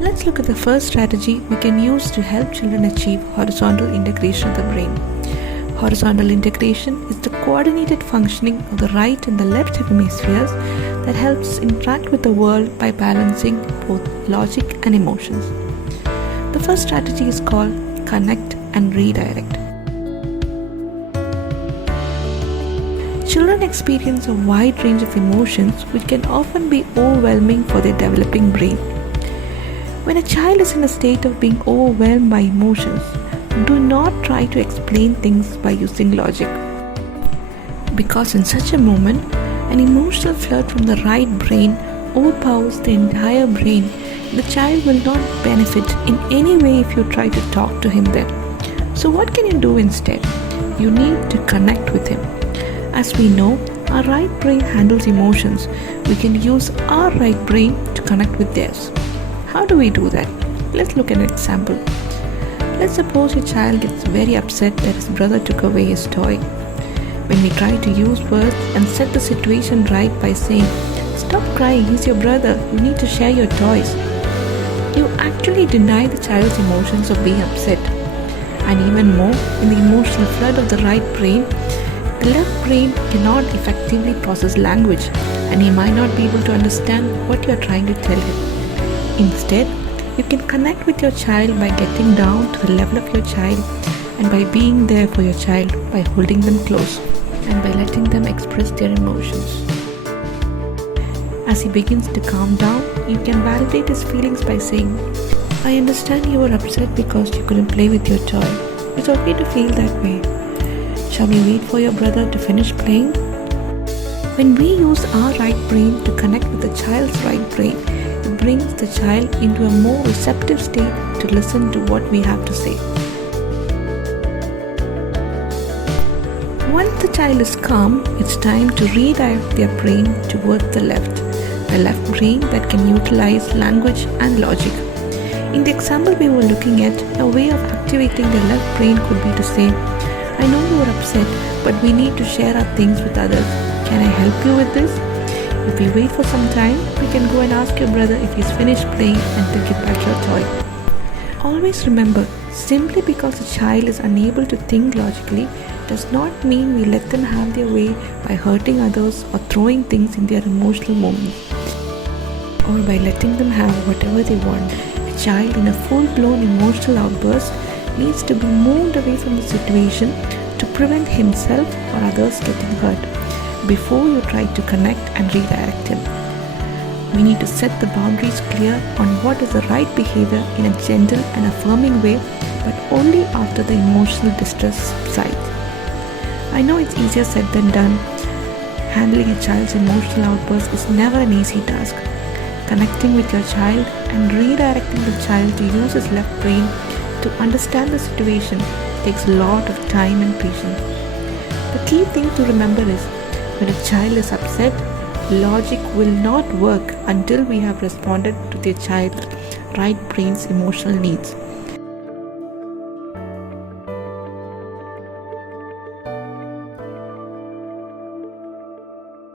Let's look at the first strategy we can use to help children achieve horizontal integration of the brain. Horizontal integration is the coordinated functioning of the right and the left hemispheres that helps us interact with the world by balancing both logic and emotions. The first strategy is called connect and redirect. Children experience a wide range of emotions which can often be overwhelming for their developing brain. When a child is in a state of being overwhelmed by emotions, do not try to explain things by using logic. Because in such a moment, an emotional flood from the right brain overpowers the entire brain. The child will not benefit in any way if you try to talk to him then. So what can you do instead? You need to connect with him. As we know, our right brain handles emotions. We can use our right brain to connect with theirs. How do we do that? Let's look at an example. Let's suppose your child gets very upset that his brother took away his toy. When we try to use words and set the situation right by saying, "Stop crying, he's your brother, you need to share your toys," you actually deny the child's emotions of being upset. And even more, in the emotional flood of the right brain, the left brain cannot effectively process language and he might not be able to understand what you are trying to tell him. Instead, you can connect with your child by getting down to the level of your child and by being there for your child, by holding them close and by letting them express their emotions. As he begins to calm down, you can validate his feelings by saying, "I understand you were upset because you couldn't play with your toy. It's okay to feel that way. Shall we wait for your brother to finish playing?" When we use our right brain to connect with the child's right brain, it brings the child into a more receptive state to listen to what we have to say. Once the child is calm, it's time to redirect their brain towards the left brain that can utilize language and logic. In the example we were looking at, a way of activating the left brain could be to say, "I know you are upset, but we need to share our things with others. Can I help you with this? If we wait for some time, we can go and ask your brother if he's finished playing and to give back your toy." Always remember, simply because a child is unable to think logically does not mean we let them have their way by hurting others or throwing things in their emotional moments, or by letting them have whatever they want. A child in a full-blown emotional outburst needs to be moved away from the situation to prevent himself or others getting hurt before you try to connect and redirect him. We need to set the boundaries clear on what is the right behavior in a gentle and affirming way, but only after the emotional distress subsides. I know it's easier said than done. Handling a child's emotional outburst is never an easy task. Connecting with your child and redirecting the child to use his left brain to understand the situation takes a lot of time and patience. The key thing to remember is, when a child is upset, logic will not work until we have responded to their child's right brain's emotional needs.